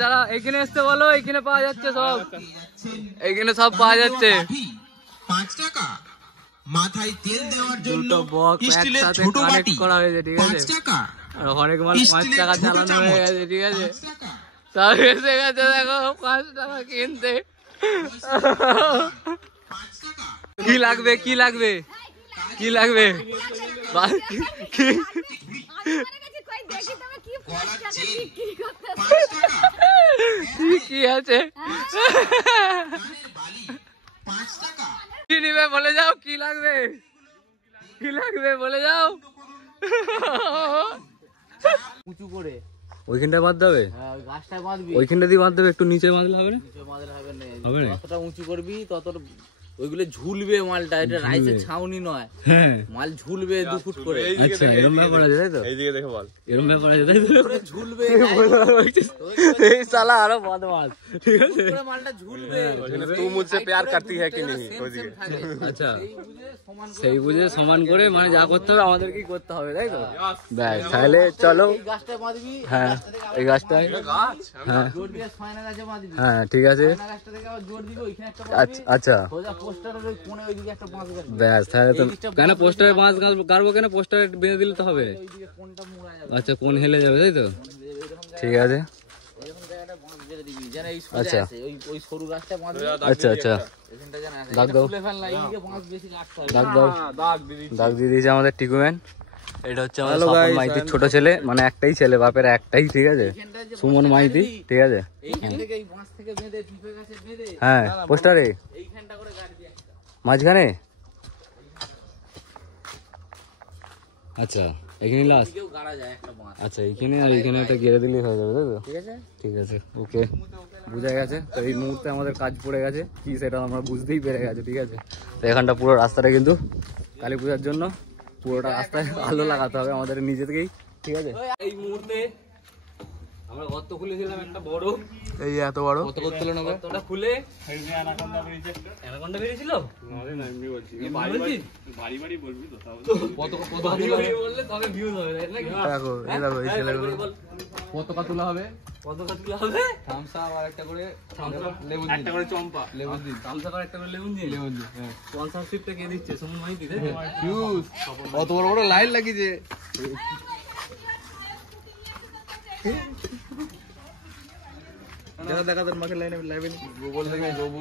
চালা এখানে আসতে বলো, এখানে পাওয়া যাচ্ছে সব, এখানে সব পাওয়া যাচ্ছে। 5 টাকা মাথায় তেল দেওয়ার জন্য স্টিলের ছোট বাটি করা হয়েছে, ঠিক আছে। 5 টাকা আর অনেক মাল 5 টাকা চালানো হয়ে গেছে, ঠিক আছে। সব এসে গেছে দেখো 5 টাকা কিনতে। কি লাগবে কি লাগবে কি লাগবে কি আছে কি নিবে বলে যাও, কি লাগবে কি লাগবে বলে যাও। উঁচু করে ওইখানটা বাঁধতে হবে, গাছটা বাঁধবি, ওইখানটা দিয়ে বাঁধতে হবে, একটু নিচে বাঁধলে হবে না? হবে না, যতটা উঁচু করবি তত ওইগুলো ঝুলবে মালটা, এটা রাইসের ছাউনি নয়, মাল ঝুলবে 2 ফুট করে। আচ্ছা এরকম ব্যাপার আছে তাই তো, এইদিকে দেখো বল, এরকম ব্যাপার আছে তাই তো, ঝুলবে এই শালা আরো বদমাশ, ঠিক আছে, পুরো মালটা ঝুলবে। तू मुझसे प्यार करती है कि नहीं? আচ্ছা সেই বুঝে সমান করে মানে যা করতে হবে আমাদেরকেই করতে হবে তাই তো। ব্যাস তাহলে চলো, এই গাছটা বাঁধবি, হ্যাঁ এই গাছটাই, হ্যাঁ জোর দিয়ে সয়না গাছে বাঁধবি, হ্যাঁ ঠিক আছে, সয়না গাছটা থেকে আবার জোর দিবি, ওইখানে একটা বাঁধবি। আচ্ছা পোস্টারের ওই কোণে ওইদিকে একটা বাঁধ গাড়বি। ব্যাস তাহলে তো কেন পোস্টারে বাঁধ গাড়বো, কেন পোস্টারে বেঁধে দিলে তো হবে। ওইদিকে কোণটা মুড়া যাবে, আচ্ছা কোণ হেলে যাবে তাই তো, ঠিক আছে। এরকম জায়গাটা বাঁধ বেঁধে দিবি যেন এই সোজা আছে, ওই সরু গাছটা বাঁধবি। আচ্ছা আচ্ছা এখানটা যেন আছে, দাগ দাও, ফুলে ফেলনা, এইদিকে বাঁধ বেশি লাগতে হবে, দাগ দাও, দাগ দিয়ে দিয়েছে আমাদের টিকুম্যান। এটা হচ্ছে আমাদের স্বপন মাইতির ছোট ছেলে, মানে একটাই ছেলে, বাপের একটাই, ঠিক আছে, সুমন মাইতি, ঠিক আছে। হ্যাঁ পোস্টারে মাঝখানে, আচ্ছা এখানে লাস্ট, আচ্ছা এইখানে আর এইখানে একটা গেড়ে দিলেই হয়ে যাবে তাই তো, ঠিক আছে ওকে বুঝা গেছে। তো এই মুহূর্তে আমাদের কাজ পড়ে গেছে কি সেটা আমরা বুঝতেই পেরে গেছে, ঠিক আছে। তো এখানটা পুরো রাস্তাটা কিন্তু কালী পূজার জন্য পুরোটা রাস্তায় আলো লাগাতে হবে আমাদের নিজে থেকেই, ঠিক আছে। এই মুহূর্তে আমরা গর্ত খুলেছিলাম একটা বড়, এই এত বড় কত করতে হলো না, গর্তটা খুলে অ্যানাকোন্ডা বেরিয়েছে, অ্যানাকোন্ডা বেরিয়েছিল, না এমনি বলছি, বাড়ি বাড়ি বলবি তো, কত কত বললে তবে ভিউজ হবে নাকি। দেখো এই দেখো এই ছেলেগুলো পতাকা তোলা হবে, পতাকা তোলা হবে, থামসা আর একটা করে লেবু দিন, একটা করে চম্পা লেবু দিন, থামসা আর একটা করে লেবু দিন, লেবু দিন, হ্যাঁ স্পন্সরশিপটা কে দিচ্ছে? সুমন মাইতি তাই তো, ভিউজ কত বড় বড় লাইন লাগিয়েছে। দেখা দেখা তোর মাকে লাইনে লাইভে গুগল থেকে গোবু